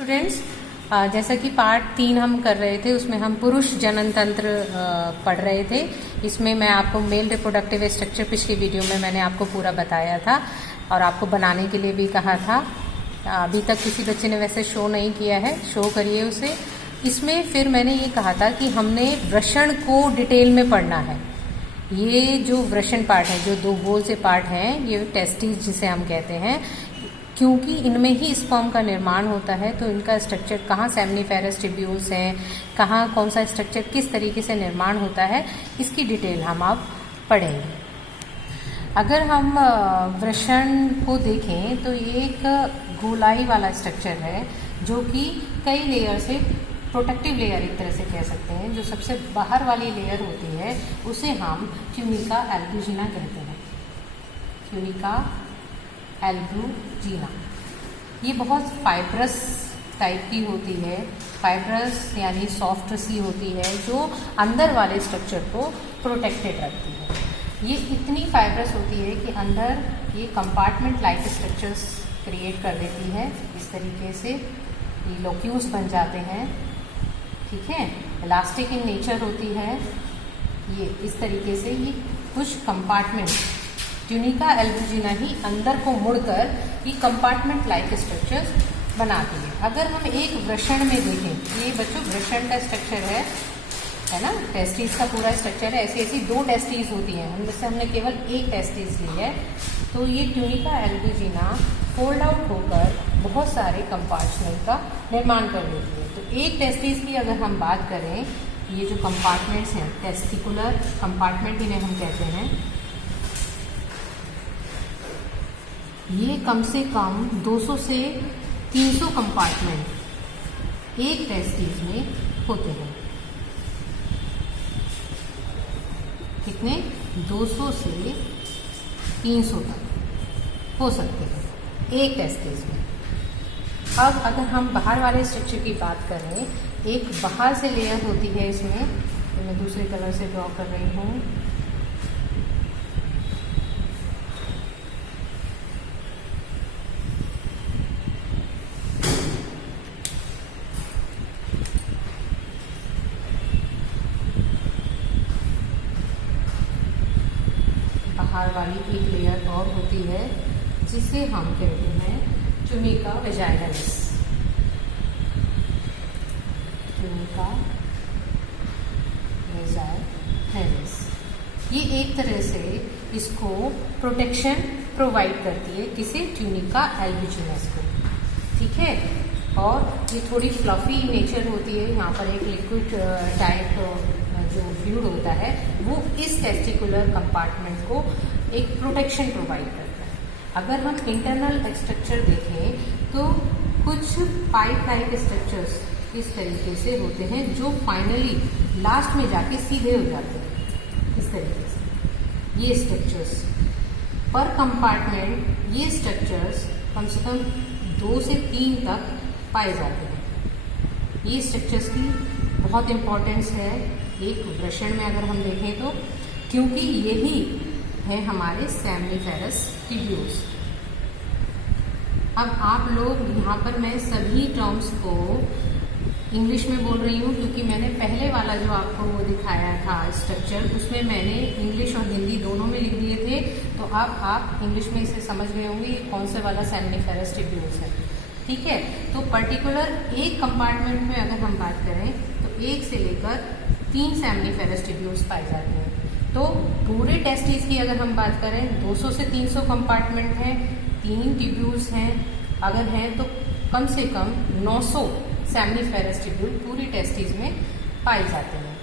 Students, जैसा कि part 3 हम कर रहे थे, उसमें हम पुरुष जनन तंत्र पढ़ रहे थे। इसमें मैं आपको मेल रिप्रोडक्टिव स्ट्रक्चर पिछली वीडियो में मैंने आपको पूरा बताया था और आपको बनाने के लिए भी कहा था। अभी तक किसी बच्चे ने वैसे शो नहीं किया है, शो करिए उसे। इसमें फिर मैंने ये कहा था कि हमने वृषण को डिटेल में पढ़ना है। ये जो वृषण पार्ट है, जो दो गोल से पार्ट हैं, ये टेस्टिस जिसे हम कहते हैं, क्योंकि इनमें ही स्पर्म का निर्माण होता है, तो इनका स्ट्रक्चर कहाँ सेमनीफेरस ट्यूब्यूल्स हैं, कहाँ कौन सा स्ट्रक्चर किस तरीके से निर्माण होता है, इसकी डिटेल हम अब पढ़ेंगे। अगर हम वृषण को देखें तो ये एक गोलाई वाला स्ट्रक्चर है, जो कि कई लेयर से प्रोटेक्टिव लेयर एक तरह से कह सकते हैं। जो सबसे बाहर वाली लेयर होती है उसे हम ट्यूनिका एल्बुजिना कहते हैं। ट्यूनिका एल्बुजिना ये बहुत फाइब्रस टाइप की होती है। फाइब्रस यानी सॉफ्ट सी होती है, जो अंदर वाले स्ट्रक्चर को प्रोटेक्टेड रखती है। ये इतनी फाइब्रस होती है कि अंदर ये कंपार्टमेंट लाइक स्ट्रक्चर्स क्रिएट कर देती है। इस तरीके से ये लोक्यूल्स बन जाते हैं, ठीक है। इलास्टिक इन नेचर होती है। ये इस तरीके से ये कुछ कंपार्टमेंट ट्यूनिका एल्बुजिना ही अंदर को मुड़कर ये कंपार्टमेंट लाइक स्ट्रक्चर्स बनाती है। अगर हम एक वृषण में देखें, ये बच्चों वृषण का स्ट्रक्चर है ना, टेस्टिस का पूरा स्ट्रक्चर है। ऐसी ऐसी दो टेस्टिस होती हैं, उनमें से हमने केवल एक टेस्टिस ली है। तो ये ट्यूनिका एल्बुजिना फोल्ड आउट होकर बहुत सारे कंपार्टमेंट का निर्माण कर देती है। तो एक टेस्टिस की अगर हम बात करें, ये जो कंपार्टमेंट्स हैं, टेस्टिकुलर कंपार्टमेंट इन्हें हम कहते हैं, ये कम से कम 200 से 300 कंपार्टमेंट एक टेस्टिस में होते हैं। कितने? 200 से 300 तक हो सकते हैं एक टेस्टिस में। अब अगर हम बाहर वाले स्ट्रक्चर की बात करें, एक बाहर से लेयर होती है इसमें, तो मैं दूसरे कलर से ड्रॉ कर रही हूँ। बाहर वाली एक लेयर और होती है, जिसे हम कहते हैं ट्यूनिका वेजाइनलिस। ट्यूनिका वेजाइनलिस ये एक तरह से इसको प्रोटेक्शन प्रोवाइड करती है, किसे? ट्यूनिका एल्बुजिनस को, ठीक है। और ये थोड़ी फ्लफी नेचर होती है। यहाँ पर एक लिक्विड टाइप जो फ्लूइड होता है, वो इस टेस्टिकुलर कंपार्टमेंट को एक प्रोटेक्शन प्रोवाइड करता है। अगर हम इंटरनल स्ट्रक्चर देखें तो कुछ पाइप लाइक स्ट्रक्चर्स इस तरीके से होते हैं, जो फाइनली लास्ट में जाके सीधे हो जाते हैं। इस तरीके से ये स्ट्रक्चर्स पर कंपार्टमेंट, ये स्ट्रक्चर्स कम से कम 2 से 3 तक पाए जाते हैं। ये स्ट्रक्चर्स की बहुत इम्पोर्टेंस है एक वृषण में अगर हम देखें तो, क्योंकि यही है हमारे सेमनीफेरस ट्यूब्यूल्स। अब आप लोग यहाँ पर, मैं सभी टर्म्स को इंग्लिश में बोल रही हूँ, क्योंकि मैंने पहले वाला जो आपको वो दिखाया था स्ट्रक्चर, उसमें मैंने इंग्लिश और हिंदी दोनों में लिख दिए थे। तो अब आप इंग्लिश में इसे समझ गए होंगे ये कौन से वाला सेमनीफेरस ट्यूब्यूल्स है, ठीक है। तो पर्टिकुलर एक कंपार्टमेंट में अगर हम बात करें तो 1 से लेकर 3 सेमनीफेरस ट्यूब्यूल्स पाए जाते हैं। तो पूरे टेस्टिस की अगर हम बात करें, 200 से 300 कंपार्टमेंट हैं, 3 ट्यूब्यूल्स हैं। अगर हैं तो कम से कम 900 सेमनीफेरस ट्यूब्यूल पूरी टेस्टिस में पाए जाते हैं,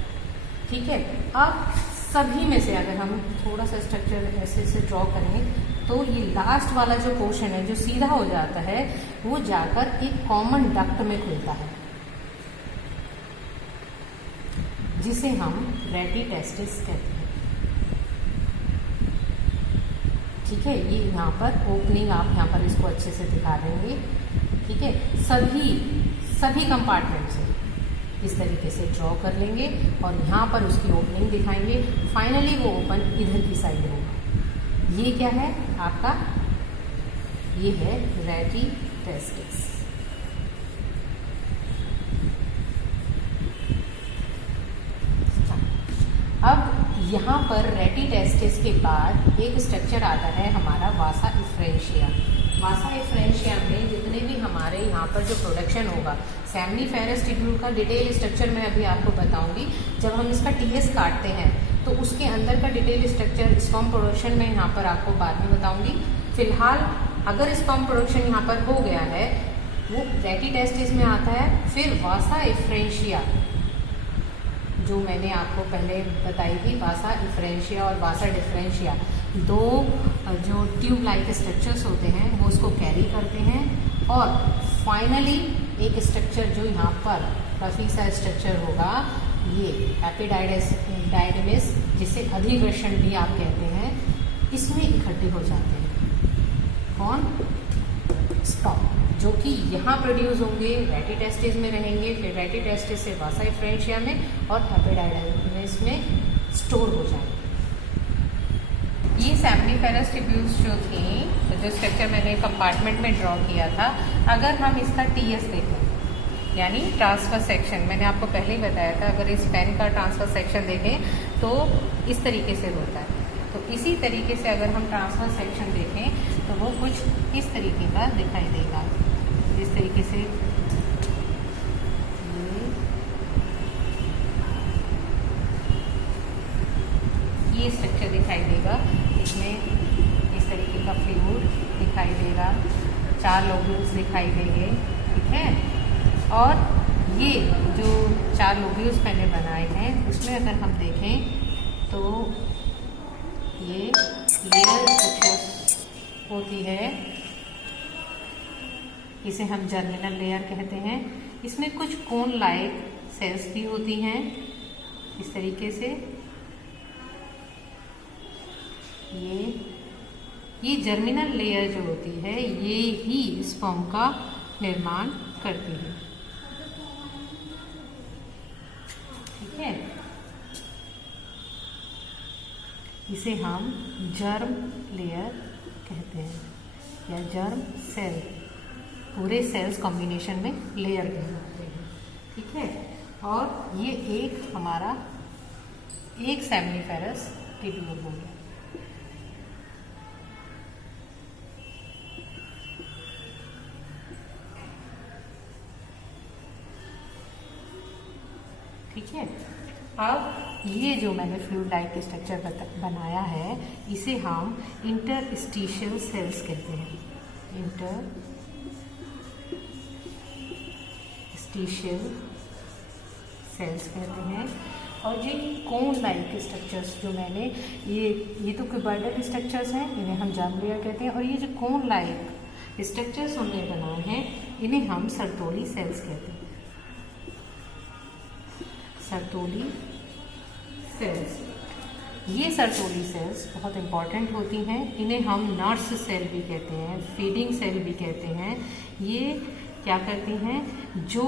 ठीक है। अब सभी में से अगर हम थोड़ा सा स्ट्रक्चर ऐसे से ड्रॉ करें, तो ये लास्ट वाला जो पोर्शन है, जो सीधा हो जाता है, वो जाकर एक कॉमन डक्ट में खुलता है, जिसे हम रेटी टेस्टिस कहते हैं, ठीक है। ये यहाँ पर ओपनिंग आप यहाँ पर इसको अच्छे से दिखा देंगे, ठीक है। सभी कंपार्टमेंट से इस तरीके से ड्रॉ कर लेंगे और यहाँ पर उसकी ओपनिंग दिखाएंगे। फाइनली वो ओपन इधर की साइड होगा। ये क्या है आपका? ये है रेटी टेस्टिस। यहाँ पर रेटिटेस्टिस के बाद एक स्ट्रक्चर आता है हमारा वासा इफ्रेंशिया। वासा इफ्रेंशिया में जितने भी हमारे यहाँ पर जो प्रोडक्शन होगा, सेमनीफेरस टिब्यूल का डिटेल स्ट्रक्चर मैं अभी आपको बताऊंगी। जब हम इसका टीएस काटते हैं तो उसके अंदर का डिटेल स्ट्रक्चर स्पर्म प्रोडक्शन में यहाँ पर आपको बाद में बताऊंगी। फिलहाल अगर स्पर्म प्रोडक्शन यहाँ पर हो गया है, वो रेटिटेस्टिस में आता है। फिर वासा इफ्रेंशिया जो मैंने आपको पहले बताई थी, वासा इफ्रेंशिया और वासा डिफरेंशिया, दो जो ट्यूब लाइक स्ट्रक्चर्स होते हैं वो उसको कैरी करते हैं। और फाइनली एक स्ट्रक्चर जो यहाँ पर काफ़ी सा स्ट्रक्चर होगा, ये एपिडाइडमिस, जिसे अधिवेशन भी आप कहते हैं, इसमें इकट्ठे हो जाते हैं कौन? स्पर्म, जो कि यहाँ प्रोड्यूस होंगे, रेटिटेस्टिस में रहेंगे, फिर रेटिटेस्टिस से वासा इफ्रेंशिया में और एपिडाइडमिस में स्टोर हो जाएंगे। ये सेमनीफेरस ट्यूब्यूल्स जो थी, तो जो स्ट्रक्चर मैंने कंपार्टमेंट में ड्रॉ किया था, अगर हम इसका टीएस देखें यानी ट्रांसफर सेक्शन, मैंने आपको पहले ही बताया था, अगर इस पेन का ट्रांसफर सेक्शन देखें तो इस तरीके से होता है। तो इसी तरीके से अगर हम ट्रांसफर सेक्शन देखें तो वो कुछ इस तरीके का दिखाई देगा। इस तरीके से ये स्ट्रक्चर दिखाई देगा। इसमें इस तरीके का फ्लूइड दिखाई देगा, 4 लोब्यूल्स दिखाई देंगे, ठीक है। और ये जो 4 लोब्यूल्स मैंने बनाए हैं उसमें अगर हम देखें तो ये लेयर स्ट्रक्चर होती है, इसे हम जर्मिनल लेयर कहते हैं। इसमें कुछ कोन लाइक सेल्स भी होती हैं इस तरीके से। ये जर्मिनल लेयर जो होती है ये ही स्पर्म का निर्माण करती है, ठीक है। इसे हम जर्म लेयर कहते हैं या जर्म सेल, पूरे सेल्स कॉम्बिनेशन में लेयर कहते हैं, ठीक है। और ये एक हमारा एक सेमनीफेरस ट्यूब्यूल हो गया। ठीक है। अब ये जो मैंने फ्लूइड लाइक स्ट्रक्चर बनाया है, इसे हम इंटरस्टिशियल सेल्स कहते हैं। इंटरस्टिशियल सेल्स कहते हैं। और ये कोन लाइक स्ट्रक्चर्स जो मैंने ये तो क्यूबॉइडल स्ट्रक्चर्स हैं, इन्हें हम जर्म लेयर कहते हैं। और ये जो कोन लाइक स्ट्रक्चर्स हमने बनाए हैं इन्हें हम सर्तोली सेल्स कहते हैं। सर्तोली सेल्स, ये सर्तोली सेल्स बहुत इंपॉर्टेंट होती हैं। इन्हें हम नर्स सेल भी कहते हैं, फीडिंग सेल भी कहते हैं। ये क्या करती हैं, जो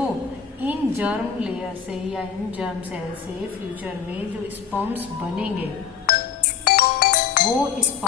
इन जर्म लेयर से या इन जर्म सेल से फ्यूचर में जो स्पर्म्स बनेंगे वो स्पर्म